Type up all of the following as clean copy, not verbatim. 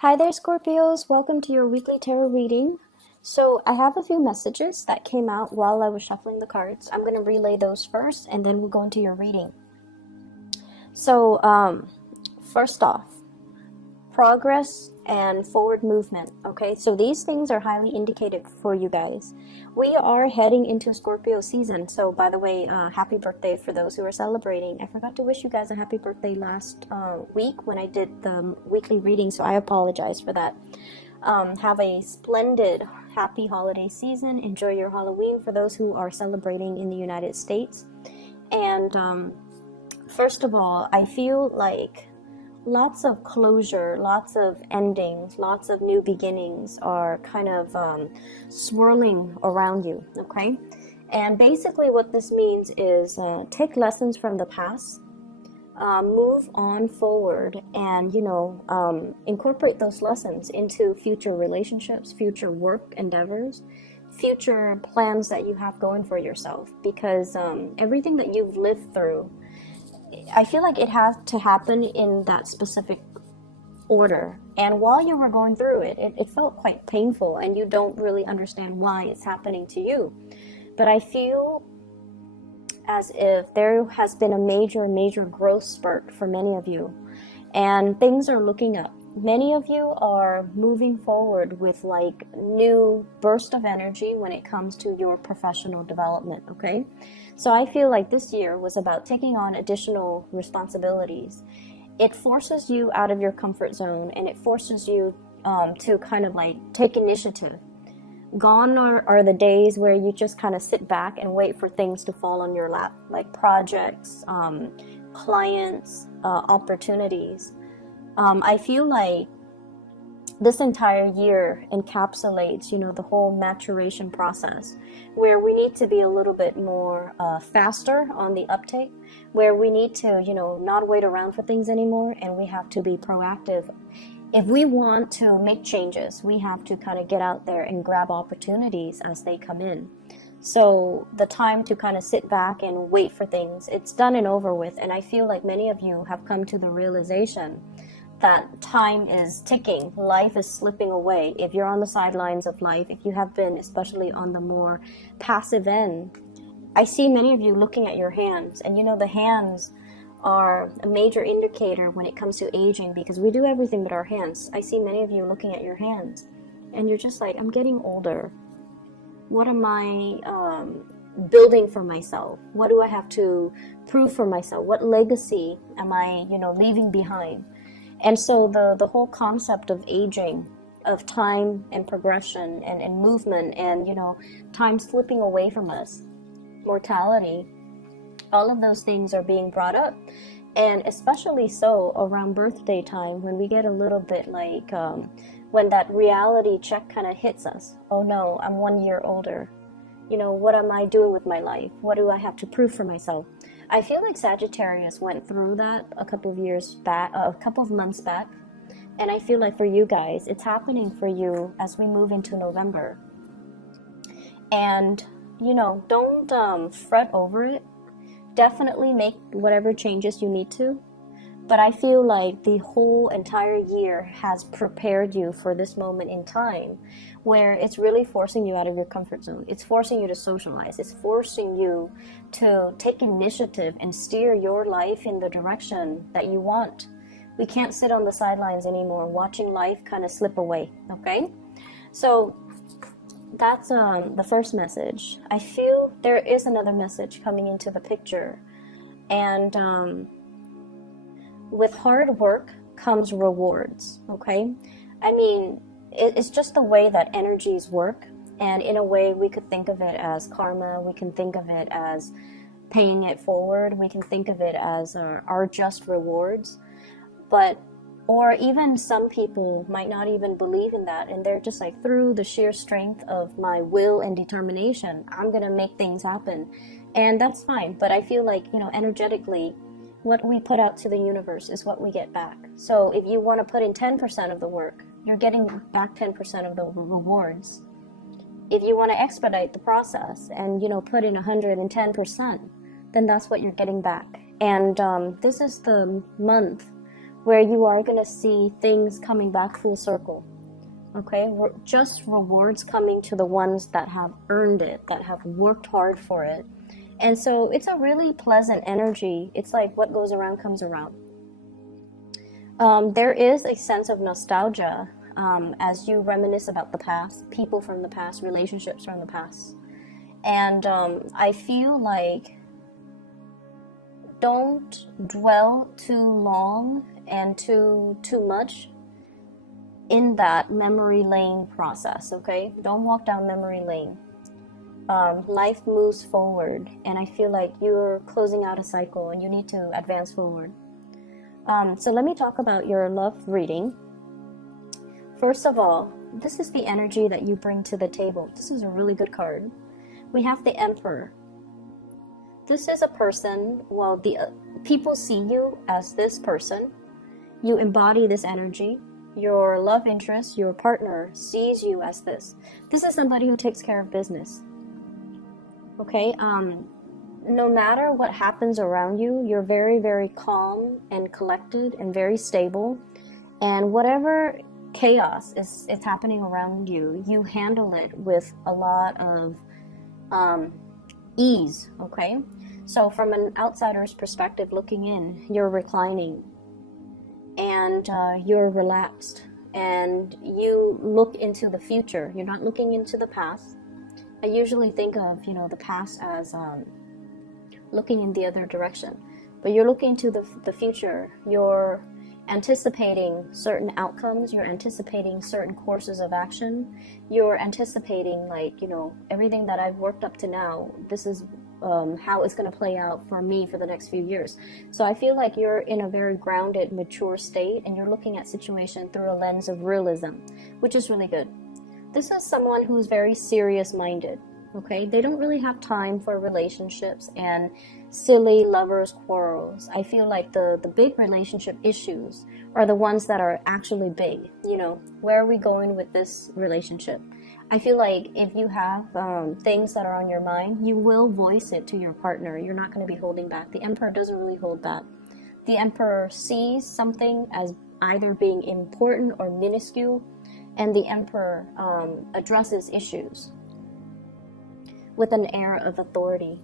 Hi there, Scorpios. Welcome to your weekly tarot reading. So, I have a few messages that came out while I was shuffling the cards. I'm going to relay those first, and then we'll go into your reading. So, first off, progress and forward movement. Okay, so these things are highly indicated for you guys. We are heading into Scorpio season. So, by the way, happy birthday for those who are celebrating. I forgot to wish you guys a happy birthday last week when I did the weekly reading, so I apologize for that. Have a splendid, happy holiday season. Enjoy your Halloween for those who are celebrating in the United States. And first of all, I feel like lots of closure, lots of endings, lots of new beginnings are kind of swirling around you, okay? And basically what this means is take lessons from the past, move on forward, and, incorporate those lessons into future relationships, future work endeavors, future plans that you have going for yourself. Because everything that you've lived through, I feel like it has to happen in that specific order. And while you were going through it, it felt quite painful, and you don't really understand why it's happening to you. But I feel as if there has been a major growth spurt for many of you, and things are looking up. Many of you are moving forward with like new burst of energy when it comes to your professional development, okay? So I feel like this year was about taking on additional responsibilities. It forces you out of your comfort zone, and it forces you to kind of like take initiative. Gone are the days where you just kind of sit back and wait for things to fall on your lap, like projects, clients, opportunities. I feel like this entire year encapsulates, the whole maturation process, where we need to be a little bit more faster on the uptake, where we need to, not wait around for things anymore, and we have to be proactive. If we want to make changes, we have to kind of get out there and grab opportunities as they come in. So the time to kind of sit back and wait for things, it's done and over with. And I feel like many of you have come to the realization that time is ticking, life is slipping away. If you're on the sidelines of life, if you have been especially on the more passive end, I see many of you looking at your hands, and the hands are a major indicator when it comes to aging, because we do everything with our hands. I see many of you looking at your hands, and you're just like, I'm getting older. What am I building for myself? What do I have to prove for myself? What legacy am I, leaving behind? And so the whole concept of aging, of time and progression and movement and, time slipping away from us, mortality, all of those things are being brought up. And especially so around birthday time, when we get a little bit like, when that reality check kind of hits us. Oh no, I'm 1 year older. What am I doing with my life? What do I have to prove for myself? I feel like Sagittarius went through that a couple of months back. And I feel like for you guys, it's happening for you as we move into November. And, don't fret over it. Definitely make whatever changes you need to. But I feel like the whole entire year has prepared you for this moment in time, where it's really forcing you out of your comfort zone. It's forcing you to socialize. It's forcing you to take initiative and steer your life in the direction that you want. We can't sit on the sidelines anymore, watching life kind of slip away, okay? So that's the first message. I feel there is another message coming into the picture. And with hard work comes rewards, okay? I mean, it's just the way that energies work. And in a way, we could think of it as karma. We can think of it as paying it forward. We can think of it as our just rewards. Or even some people might not even believe in that. And they're just like, through the sheer strength of my will and determination, I'm going to make things happen. And that's fine. But I feel like, energetically, what we put out to the universe is what we get back. So if you want to put in 10% of the work, you're getting back 10% of the rewards. If you want to expedite the process and, put in 110%, then that's what you're getting back. And this is the month where you are going to see things coming back full circle. Okay, just rewards coming to the ones that have earned it, that have worked hard for it. And so it's a really pleasant energy. It's like what goes around comes around. There is a sense of nostalgia as you reminisce about the past, people from the past, relationships from the past. And I feel like don't dwell too long and too much in that memory lane process, okay? Don't walk down memory lane. Life moves forward, and I feel like you're closing out a cycle and you need to advance forward. So let me talk about your love reading. First of all, this is the energy that you bring to the table. This is a really good card. We have the Emperor. This is a person, well, the people see you as this person. You embody this energy. Your love interest, your partner, sees you as this. This is somebody who takes care of business. Okay? No matter what happens around you, you're very, very calm and collected and very stable. And whatever chaos is happening around you, you handle it with a lot of ease, okay? So from an outsider's perspective looking in, you're reclining and you're relaxed and you look into the future. You're not looking into the past. I usually think of, the past as looking in the other direction, but you're looking to the future. You're anticipating certain outcomes. You're anticipating certain courses of action. You're anticipating, everything that I've worked up to now. This is how it's going to play out for me for the next few years. So I feel like you're in a very grounded, mature state, and you're looking at situation through a lens of realism, which is really good. This is someone who's very serious-minded. Okay, they don't really have time for relationships and silly lovers' quarrels. I feel like the big relationship issues are the ones that are actually big. Where are we going with this relationship? I feel like if you have things that are on your mind, you will voice it to your partner. You're not going to be holding back. The Emperor doesn't really hold back. The Emperor sees something as either being important or minuscule, and the Emperor addresses issues with an air of authority.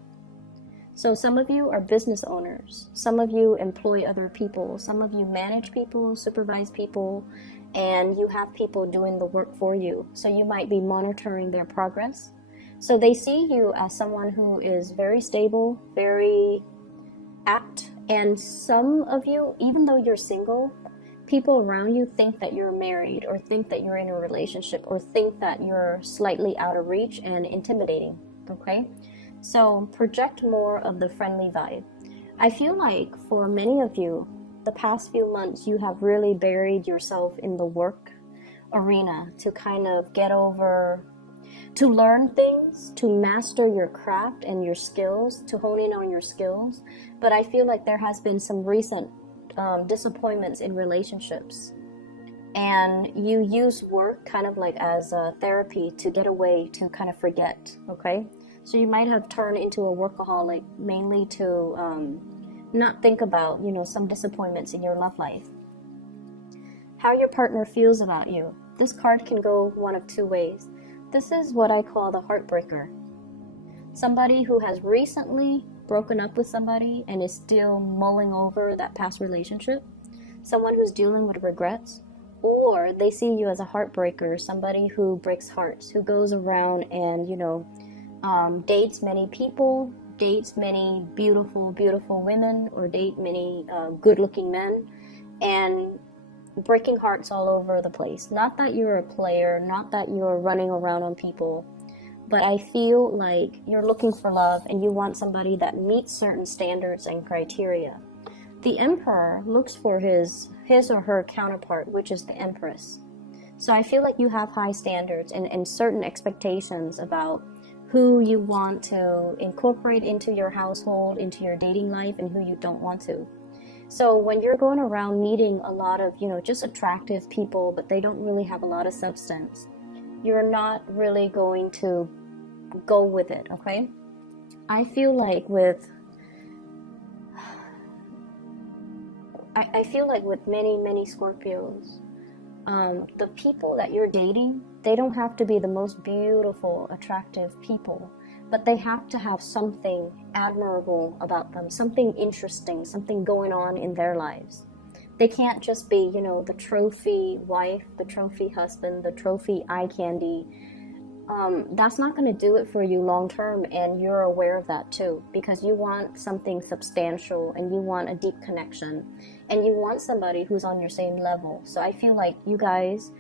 So some of you are business owners. Some of you employ other people. Some of you manage people, supervise people, and you have people doing the work for you. So you might be monitoring their progress. So they see you as someone who is very stable, very apt. And some of you, even though you're single, people around you think that you're married or think that you're in a relationship or think that you're slightly out of reach and intimidating. Okay, so project more of the friendly vibe. I feel like for many of you, the past few months, you have really buried yourself in the work arena to kind of get over, to learn things, to master your craft and your skills, to hone in on your skills. But I feel like there has been some recent disappointments in relationships. And you use work kind of like as a therapy to get away, to kind of forget, okay? So you might have turned into a workaholic mainly to not think about, some disappointments in your love life. How your partner feels about you. This card can go one of two ways. This is what I call the heartbreaker. Somebody who has recently broken up with somebody and is still mulling over that past relationship. Someone who's dealing with regrets. Or they see you as a heartbreaker, somebody who breaks hearts, who goes around and, dates many people, dates many beautiful, beautiful women, or date many good-looking men, and breaking hearts all over the place. Not that you're a player, not that you're running around on people, but I feel like you're looking for love and you want somebody that meets certain standards and criteria. The Emperor looks for his or her counterpart, which is the Empress. So I feel like you have high standards and certain expectations about who you want to incorporate into your household, into your dating life, and who you don't want to. So when you're going around meeting a lot of, just attractive people, but they don't really have a lot of substance, you're not really going to go with it, okay? I feel like I feel like with many Scorpios, the people that you're dating, they don't have to be the most beautiful, attractive people, but they have to have something admirable about them, something interesting, something going on in their lives. They can't just be, you know, the trophy wife, the trophy husband, the trophy eye candy. That's not going to do it for you long term, and you're aware of that too, because you want something substantial and you want a deep connection and you want somebody who's on your same level. So I feel like you guys,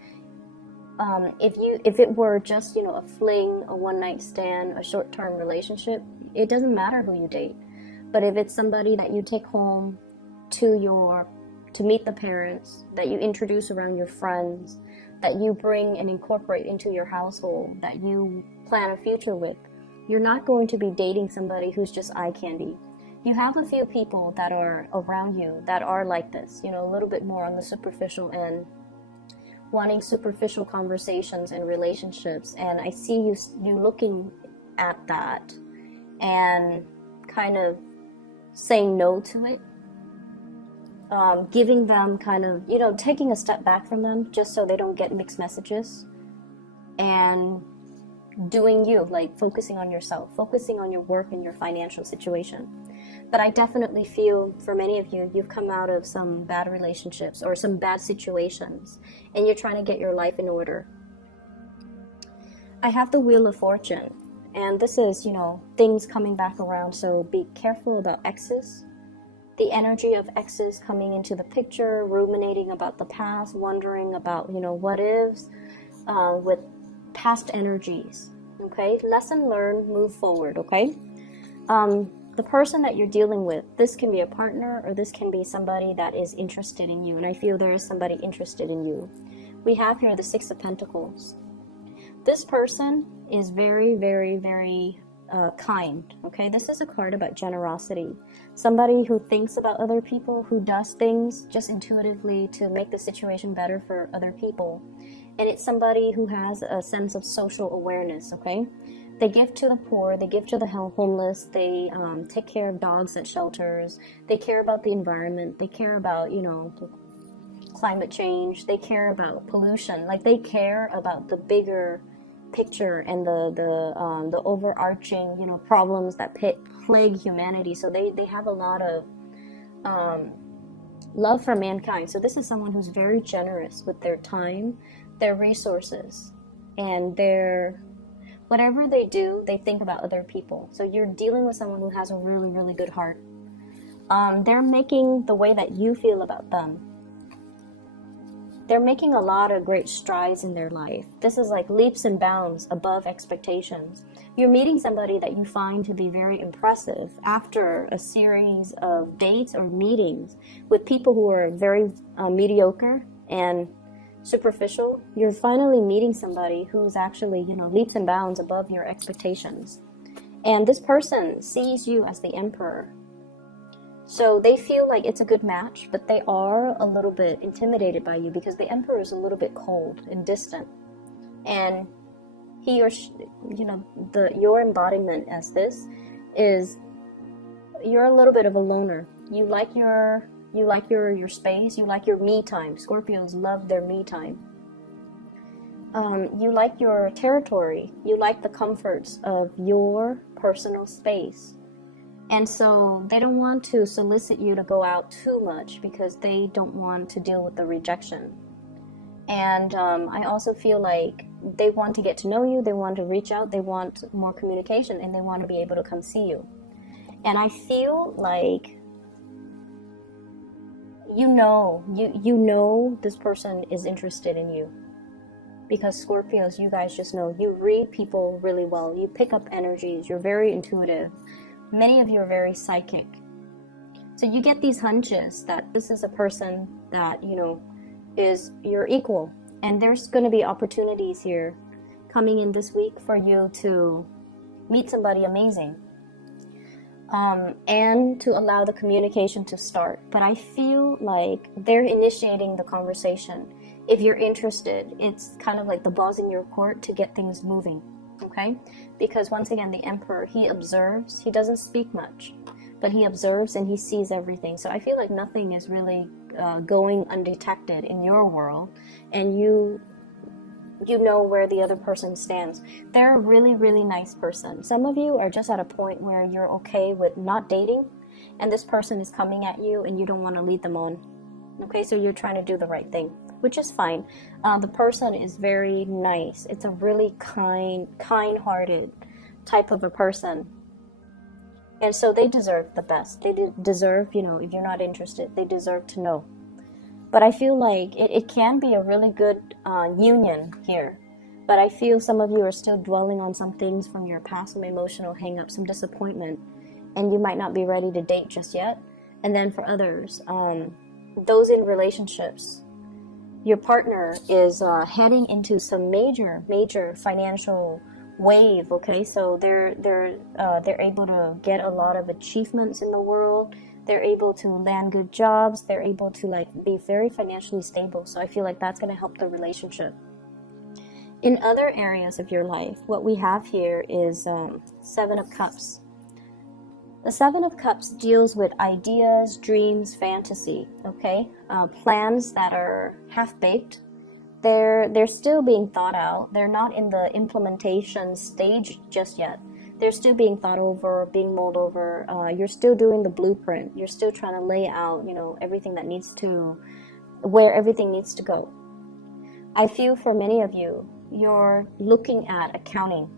if it were just, you know, a fling, a one night stand, a short term relationship, it doesn't matter who you date. But if it's somebody that you take home to meet the parents, that you introduce around your friends, that you bring and incorporate into your household, that you plan a future with, you're not going to be dating somebody who's just eye candy. You have a few people that are around you that are like this, you know, a little bit more on the superficial end, wanting superficial conversations and relationships. And I see you looking at that and kind of saying no to it. Giving them kind of, you know, taking a step back from them just so they don't get mixed messages, and doing you, like focusing on yourself, focusing on your work and your financial situation. But I definitely feel for many of you, you've come out of some bad relationships or some bad situations, and you're trying to get your life in order. I have the Wheel of Fortune, and this is, you know, things coming back around, so be careful about exes. The energy of exes coming into the picture, ruminating about the past, wondering about, you know, what ifs, with past energies, okay? Lesson learned, move forward, okay? The person that you're dealing with, this can be a partner or this can be somebody that is interested in you, and I feel there is somebody interested in you. We have here the Six of Pentacles. This person is very kind, okay? This is a card about generosity. Somebody who thinks about other people, who does things just intuitively to make the situation better for other people. And it's somebody who has a sense of social awareness, okay? They give to the poor, they give to the homeless, they take care of dogs at shelters, they care about the environment, they care about, you know, climate change, they care about pollution, like they care about the bigger picture and the overarching, you know, problems that plague humanity. So they have a lot of love for mankind. So this is someone who's very generous with their time, their resources, and their whatever they do, they think about other people. So you're dealing with someone who has a really good heart. They're making the way that you feel about them. They're making a lot of great strides in their life. This is like leaps and bounds above expectations. You're meeting somebody that you find to be very impressive after a series of dates or meetings with people who are very mediocre and superficial. You're finally meeting somebody who's actually, you know, leaps and bounds above your expectations. And this person sees you as the emperor. So they feel like it's a good match, but they are a little bit intimidated by you because the emperor is a little bit cold and distant. And he or she, you know, your embodiment as this is you're a little bit of a loner. You like your space, you like your me time. Scorpios love their me time. You like your territory. You like the comforts of your personal space. And so they don't want to solicit you to go out too much because they don't want to deal with the rejection. And I also feel like they want to get to know you, they want to reach out, they want more communication, and they want to be able to come see you. And I feel like you know this person is interested in you. Because Scorpios, you guys just know, you read people really well, you pick up energies, you're very intuitive. Many of you are very psychic. So you get these hunches that this is a person that, you know, is your equal. And there's going to be opportunities here coming in this week for you to meet somebody amazing. And to allow the communication to start. But I feel like they're initiating the conversation. If you're interested, it's kind of like the ball's in your court to get things moving. Okay? Because once again, the emperor, he observes, he doesn't speak much, but he observes and he sees everything. So I feel like nothing is really going undetected in your world, and you know where the other person stands. They're a really, really nice person. Some of you are just at a point where you're okay with not dating, and this person is coming at you and you don't want to lead them on. Okay, so you're trying to do the right thing, which is fine. The person is very nice. It's a really kind-hearted type of a person. And so they deserve the best. They deserve, if you're not interested, they deserve to know. But I feel like it can be a really good union here. But I feel some of you are still dwelling on some things from your past, some emotional hang-up, some disappointment, and you might not be ready to date just yet. And then for others, those in relationships, your partner is heading into some major financial wave. Okay, so they're able to get a lot of achievements in the world. They're able to land good jobs. They're able to be very financially stable. So I feel like that's going to help the relationship. In other areas of your life, what we have here is Seven of Cups. The Seven of Cups deals with ideas, dreams, fantasy, okay? Plans that are half-baked. They're still being thought out. They're not in the implementation stage just yet. They're still being thought over, being mulled over. You're still doing the blueprint. You're still trying to lay out, everything that needs to, where everything needs to go. I feel for many of you, you're looking at accounting,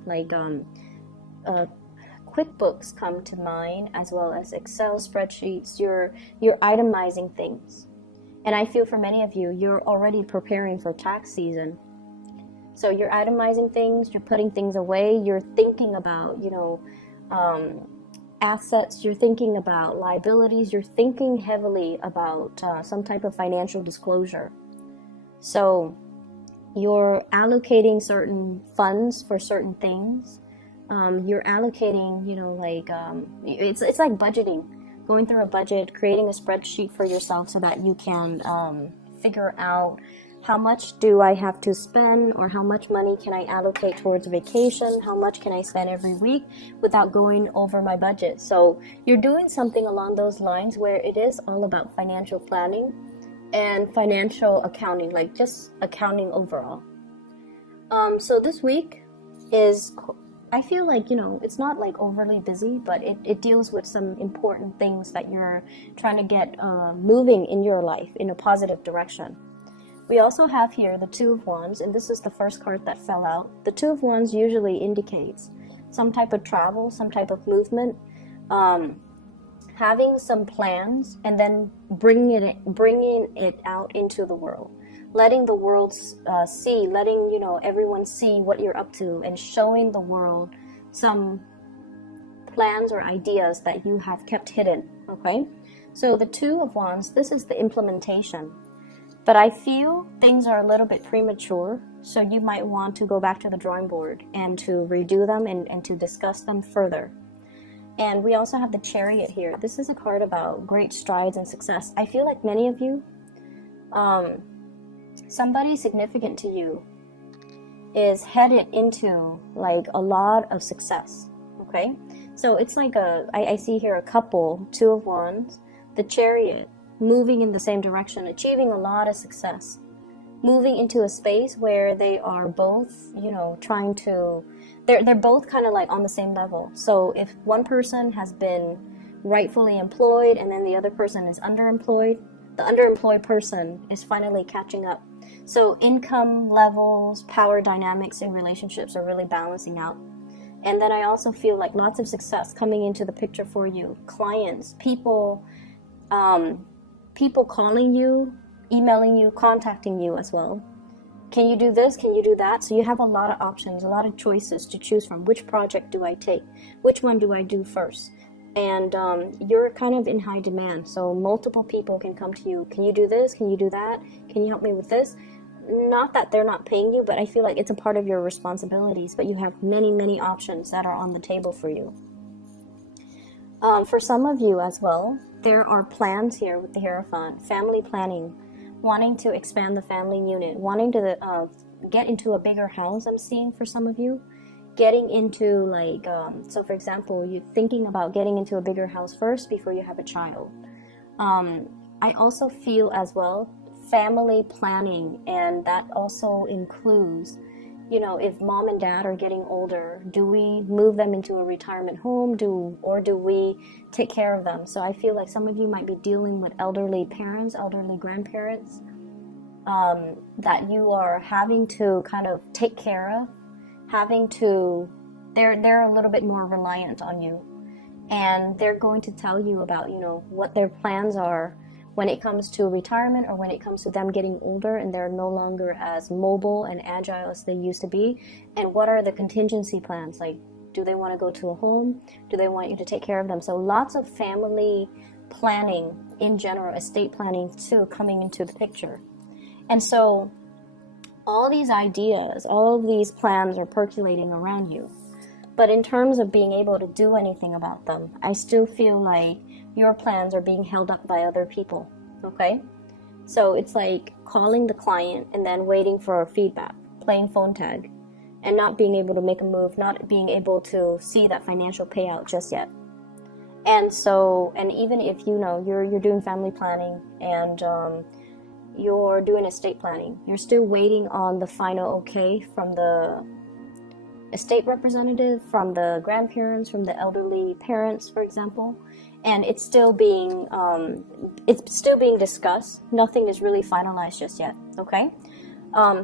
QuickBooks come to mind, as well as Excel spreadsheets. You're itemizing things. And I feel for many of you, you're already preparing for tax season. So you're itemizing things, you're putting things away, you're thinking about, assets, you're thinking about liabilities, you're thinking heavily about some type of financial disclosure. So you're allocating certain funds for certain things. You're allocating, it's like budgeting, going through a budget, creating a spreadsheet for yourself so that you can figure out how much do I have to spend, or how much money can I allocate towards vacation, how much can I spend every week without going over my budget. So you're doing something along those lines where it is all about financial planning and financial accounting, just accounting overall. So this week is, I feel like, it's not overly busy, but it deals with some important things that you're trying to get moving in your life in a positive direction. We also have here the Two of Wands, and this is the first card that fell out. The Two of Wands usually indicates some type of travel, some type of movement, having some plans, and then bringing it out into the world. Letting the world see, letting everyone see what you're up to, and showing the world some plans or ideas that you have kept hidden. Okay, so the Two of Wands, this is the implementation, but I feel things are a little bit premature, so you might want to go back to the drawing board and to redo them and to discuss them further. And we also have the Chariot here. This is a card about great strides and success. I feel like many of you, somebody significant to you is headed into a lot of success. Okay, so it's I see here a couple, Two of Wands, the Chariot, moving in the same direction, achieving a lot of success, moving into a space where they are both trying to, they're both kind of on the same level. So if one person has been rightfully employed and then the other person is underemployed, the underemployed person is finally catching up. So income levels, power dynamics in relationships are really balancing out. And then I also feel lots of success coming into the picture for you. Clients, people calling you, emailing you, contacting you as well. Can you do this? Can you do that? So you have a lot of options, a lot of choices to choose from. Which project do I take? Which one do I do first? And you're kind of in high demand. So multiple people can come to you. Can you do this? Can you do that? Can you help me with this? Not that they're not paying you, but I feel like it's a part of your responsibilities. But you have many, many options that are on the table for you. For some of you as well, there are plans here with the Hierophant. Family planning, wanting to expand the family unit, wanting to get into a bigger house. I'm seeing for some of you, getting into so for example, you're thinking about getting into a bigger house first before you have a child. I also feel as well family planning, and that also includes, you know, if mom and dad are getting older, do we move them into a retirement home, or do we take care of them? So I feel like some of you might be dealing with elderly parents, elderly grandparents, that you are having to kind of take care of, they're a little bit more reliant on you, and they're going to tell you about, you know, what their plans are when it comes to retirement, or when it comes to them getting older and they're no longer as mobile and agile as they used to be, and what are the contingency plans, like, do they want to go to a home, do they want you to take care of them? So lots of family planning in general, estate planning too, coming into the picture. And so all these ideas, all of these plans are percolating around you. But in terms of being able to do anything about them, I still feel like your plans are being held up by other people, okay? So it's like calling the client and then waiting for feedback, playing phone tag, and not being able to make a move, not being able to see that financial payout just yet. And so, and even if, you know, you're doing family planning and you're doing estate planning, you're still waiting on the final okay from the estate representative, from the grandparents, from the elderly parents, for example, and it's still being discussed. Nothing is really finalized just yet. Okay,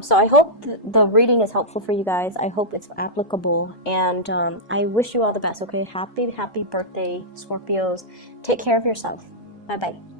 so I hope the reading is helpful for you guys. I hope it's applicable, and I wish you all the best. Okay, happy birthday, Scorpios. Take care of yourself. Bye bye.